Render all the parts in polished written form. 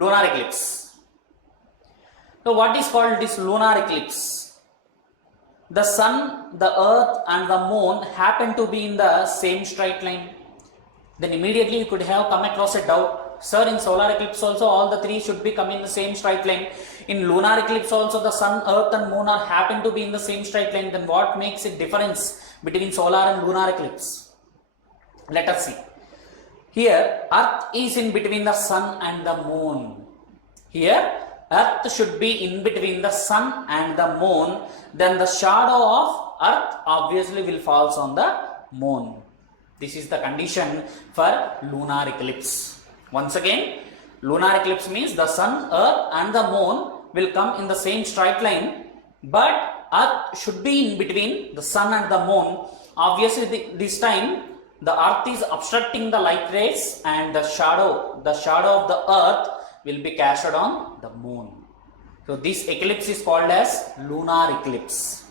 lunar eclipse. So what is called this lunar eclipse? The sun, the earth and the moon happen to be in the same straight line. Then immediately you could have come across a doubt. Sir, in solar eclipse also all the three should be coming in the same straight line. In lunar eclipse also the sun, earth and moon are happen to be in the same straight line. Then what makes a difference between solar and lunar eclipse? Let us see. Here earth is in between the sun and the moon. Here earth should be in between the sun and the moon. Then the shadow of earth obviously will falls on the moon. This is the condition for lunar eclipse. Once again, lunar eclipse means the sun, earth and the moon will come in the same straight line, but earth should be in between the sun and the moon. Obviously this time the earth is obstructing the light rays and the shadow of the earth will be cast on the moon. So this eclipse is called as lunar eclipse.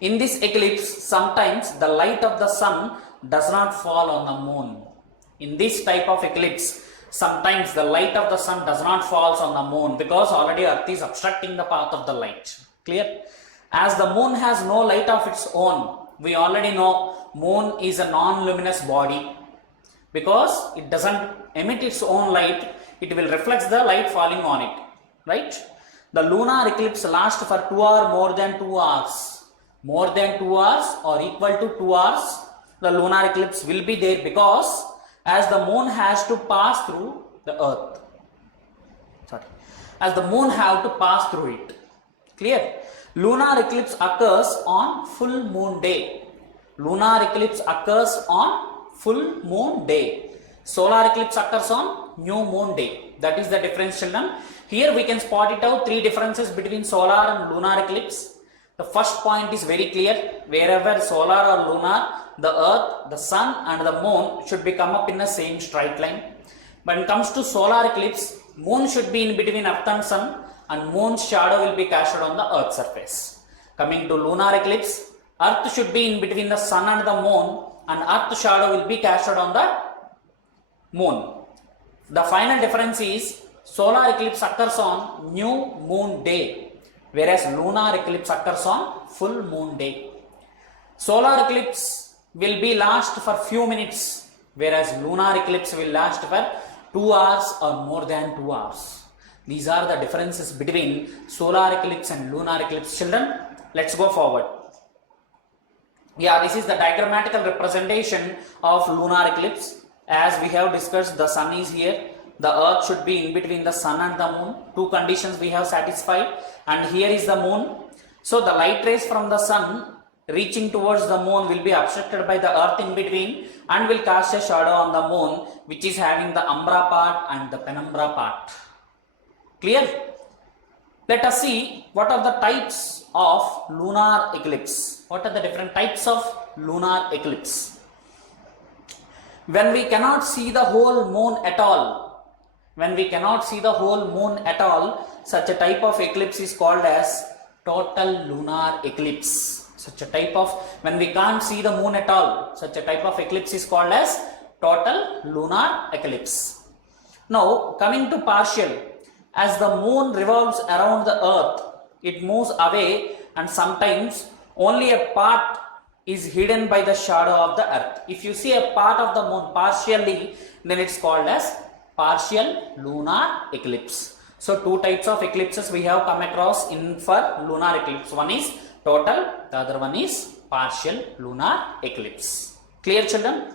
In this eclipse, sometimes the light of the sun does not fall on the moon. In this type of eclipse, sometimes the light of the sun does not fall on the moon because already earth is obstructing the path of the light. Clear? As the moon has no light of its own, we already know moon is a non-luminous body. Because it doesn't emit its own light, it will reflect the light falling on it. Right? The lunar eclipse lasts for 2 or more than 2 hours. More than 2 hours or equal to 2 hours, the lunar eclipse will be there because as the moon has to pass through the earth. As the moon have to pass through it. Clear? Lunar eclipse occurs on full moon day. Lunar eclipse occurs on full moon day. Solar eclipse occurs on new moon day. That is the difference, children. Here we can spot it out 3 differences between solar and lunar eclipse. The first point is very clear. Wherever solar or lunar, the earth, the sun and the moon should be come up in the same straight line. When it comes to solar eclipse, moon should be in between earth and sun and moon's shadow will be cast on the earth's surface. Coming to lunar eclipse, earth should be in between the sun and the moon and earth's shadow will be cast on the moon. The final difference is solar eclipse occurs on new moon day, whereas lunar eclipse occurs on full moon day. Solar eclipse will be last for few minutes, whereas lunar eclipse will last for 2 hours or more than 2 hours. These are the differences between solar eclipse and lunar eclipse. Children, let's go forward. Yeah, this is the diagrammatical representation of lunar eclipse. As we have discussed, the sun is here. The earth should be in between the sun and the moon. 2 conditions we have satisfied. And here is the moon. So the light rays from the sun reaching towards the moon will be obstructed by the earth in between and will cast a shadow on the moon, which is having the umbra part and the penumbra part. Clear? Let us see what are the types of lunar eclipse. What are the different types of lunar eclipse? When we cannot see the whole moon at all, such a type of eclipse is called as total lunar eclipse. When we can't see the moon at all, such a type of eclipse is called as total lunar eclipse. Now coming to partial, as the moon revolves around the earth, it moves away and sometimes only a part is hidden by the shadow of the earth. If you see a part of the moon partially, then it's called as partial lunar eclipse. So 2 types of eclipses we have come across for lunar eclipse. One is total, the other one is partial lunar eclipse. Clear, children?